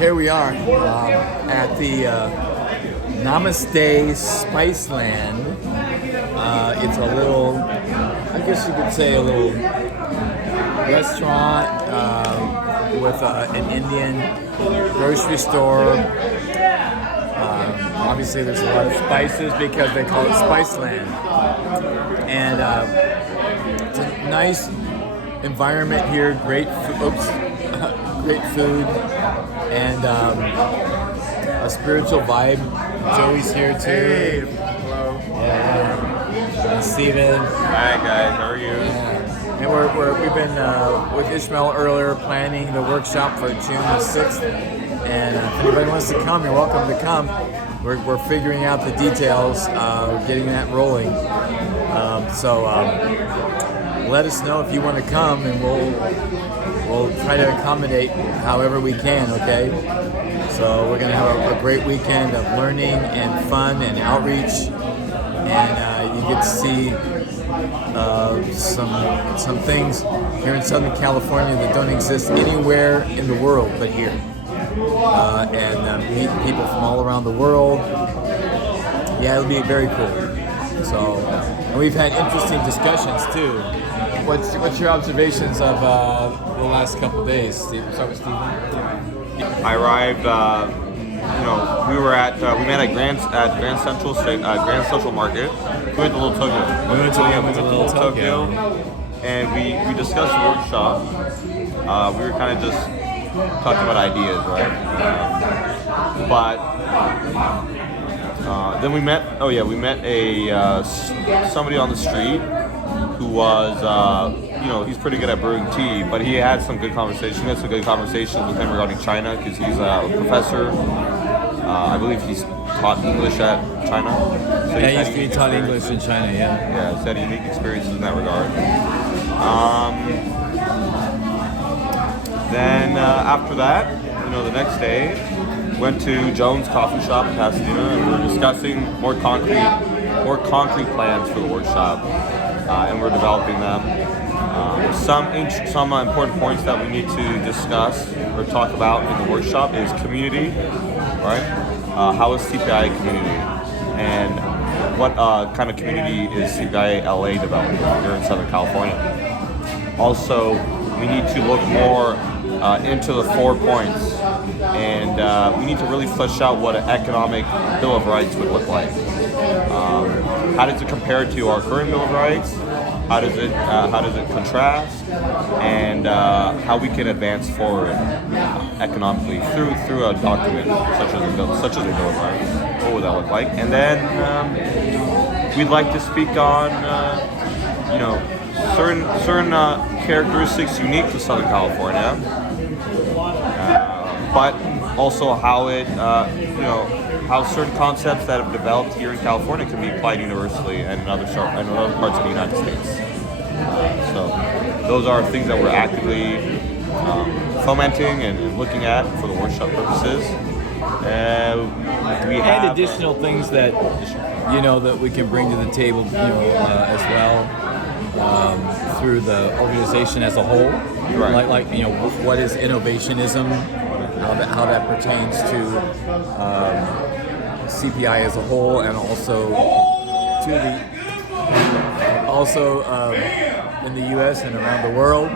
Here we are at the Namaste Spiceland. It's a little, I guess you could say, a little restaurant with an Indian grocery store. Obviously, there's a lot of spices because they call it Spiceland. And it's a nice environment here. Great food, and a spiritual vibe. Joey's here too. Hey, hello. Yeah. And Steven. Hi guys, how are you? Yeah. And we've been with Ishmael earlier planning the workshop for June the 6th. And if anybody wants to come, you're welcome to come. We're figuring out the details, getting that rolling. So let us know if you want to come, and we'll try to accommodate however we can, okay? So we're going to have a great weekend of learning and fun and outreach, and you get to see some things here in Southern California that don't exist anywhere in the world but here. And meet people from all around the world. Yeah, it'll be very cool. So, and we've had interesting discussions too. What's your observations of the last couple of days? Steve, start with Steven. I arrived. We met at Grand Central Market. We went to Little Tokyo. We went to Little Tokyo, and we discussed the workshop. We were kind of just talking about ideas, right? Then we met. We met somebody on the street who was, he's pretty good at brewing tea, but he had some good conversations. We had some good conversations with him regarding China because he's a professor. I believe he's taught English at China. So he taught English in China. Yeah. Yeah, he's had unique experiences in that regard. Then after that, the next day, went to Jones Coffee Shop in Pasadena, and we were discussing more concrete plans for the workshop, and we're developing them. Some important points that we need to discuss or talk about in the workshop is community, right? How is CPI a community, and what kind of community is CPI LA developing here in Southern California? Also, we need to look more into the 4 points, and we need to really flesh out what an economic Bill of Rights would look like. How does it compare to our current Bill of Rights? How does it contrast? And how we can advance forward economically through a document such as a Bill of Rights. What would that look like? And then we'd like to speak on certain characteristics unique to Southern California, but also how how certain concepts that have developed here in California can be applied universally and in other parts of the United States. So those are things that we're actively fomenting and looking at for the workshop purposes. We have additional things that that we can bring to the table, as well. Through the organization as a whole, right. like what is innovationism, how that pertains to CPI as a whole, and also in the U.S. and around the world.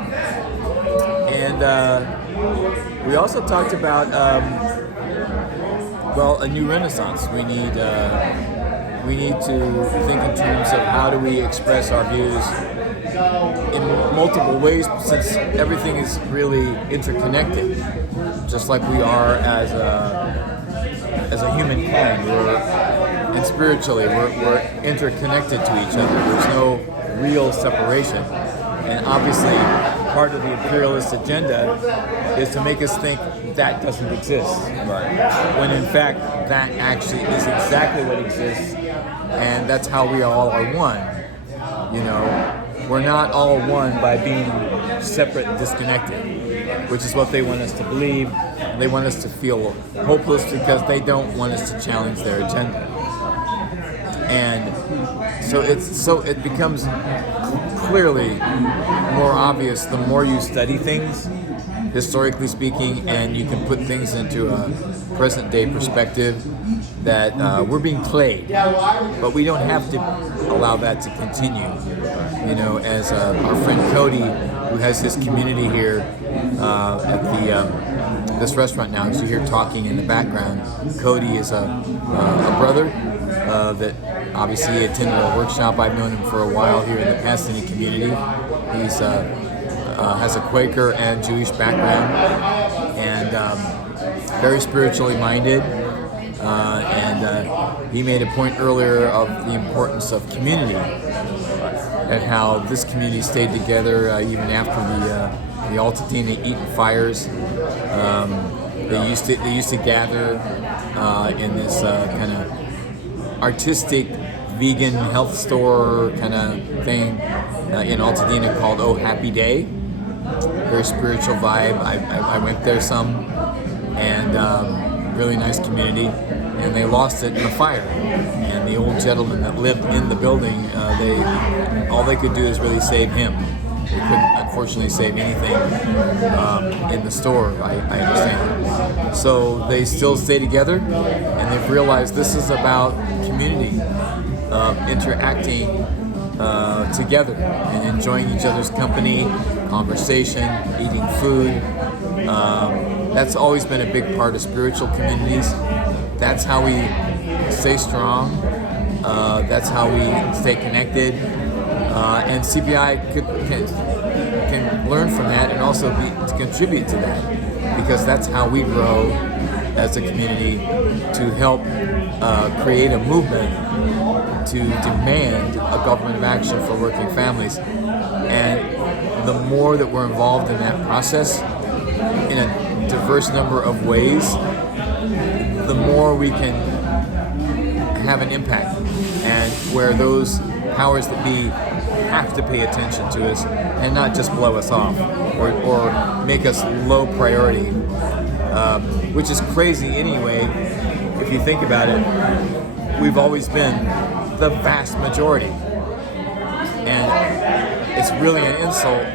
And we also talked about a new renaissance. We need to think in terms of how do we express our views in multiple ways, since everything is really interconnected, just like we are as a humankind. And spiritually, we're interconnected to each other. There's no real separation. And obviously, part of the imperialist agenda is to make us think that doesn't exist. Right. When in fact, that actually is exactly what exists, and that's how we all are one. We're not all one by being separate and disconnected, which is what they want us to believe. They want us to feel hopeless because they don't want us to challenge their agenda. And so it becomes clearly more obvious the more you study things historically speaking, and you can put things into a present day perspective that we're being played, but we don't have to allow that to continue. You know, as our friend Cody, who has his community here at the this restaurant now, as you hear talking in the background, Cody is a brother that obviously attended a workshop. I've known him for a while here in the Pasadena community. He's has a Quaker and Jewish background, and very spiritually minded. And he made a point earlier of the importance of community and how this community stayed together even after the Altadena Eaton fires. They used to gather in this kind of artistic vegan health store kind of thing in Altadena called Oh Happy Day. Very spiritual vibe. I went there some, and really nice community. And they lost it in a fire. And the old gentleman that lived in the building, all they could do is really save him. They couldn't, unfortunately, save anything in the store, I understand. So they still stay together, and they've realized this is about community, interacting together and enjoying each other's company, conversation, eating food. That's always been a big part of spiritual communities. That's how we stay strong. That's how we stay connected. And CPI can learn from that and also to contribute to that, because that's how we grow as a community to help create a movement to demand a government of action for working families. And the more that we're involved in that process in a diverse number of ways, the more we can have an impact, and where those powers that be have to pay attention to us and not just blow us off or make us low priority, which is crazy anyway. If you think about it, we've always been the vast majority, and it's really an insult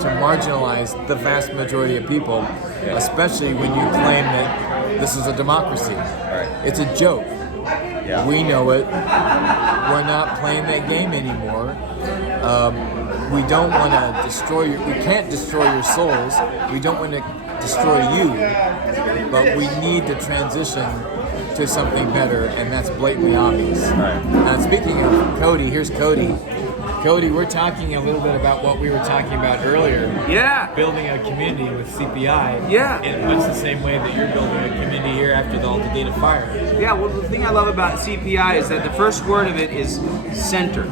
to marginalize the vast majority of people, especially when you claim that this is a democracy. It's a joke. We know it. We're not playing that game anymore. We don't want to destroy we can't destroy your souls. We don't want to destroy you, but we need to transition to something better, and that's blatantly obvious. Now, speaking of Cody, here's Cody. Cody, we're talking a little bit about what we were talking about earlier. Yeah. Building a community with CPI. Yeah. In much the same way that you're building a community here after the Altadena fire. Yeah, well, the thing I love about CPI is that the first word of it is center.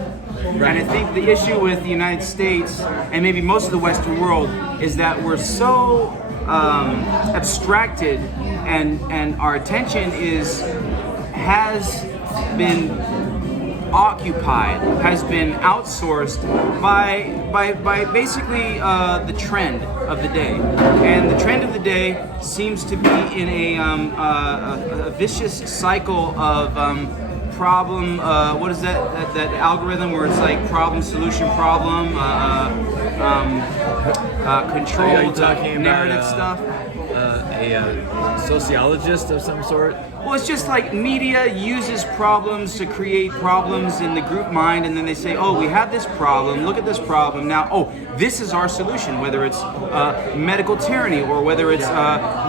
Right. And I think the issue with the United States, and maybe most of the Western world, is that we're so abstracted, and our attention has been occupied, has been outsourced by basically the trend of the day. And the trend of the day seems to be in a vicious cycle of problem, what is that algorithm where it's like problem, solution, problem, controlled narrative stuff? A sociologist of some sort? Well, it's just like media uses problems to create problems in the group mind, and then they say, oh, we have this problem, look at this problem, now, oh, this is our solution, whether it's medical tyranny or whether it's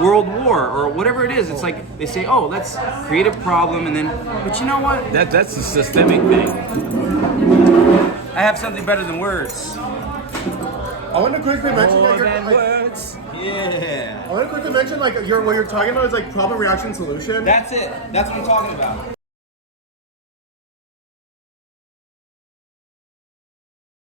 world war or whatever it is. It's like they say, oh, let's create a problem, and then, but you know what? That's a systemic thing. I have something better than words. I want to quickly mention More that than you're, words. Yeah. I want to quickly mention what you're talking about is like problem, reaction, solution. That's it. That's what I'm talking about.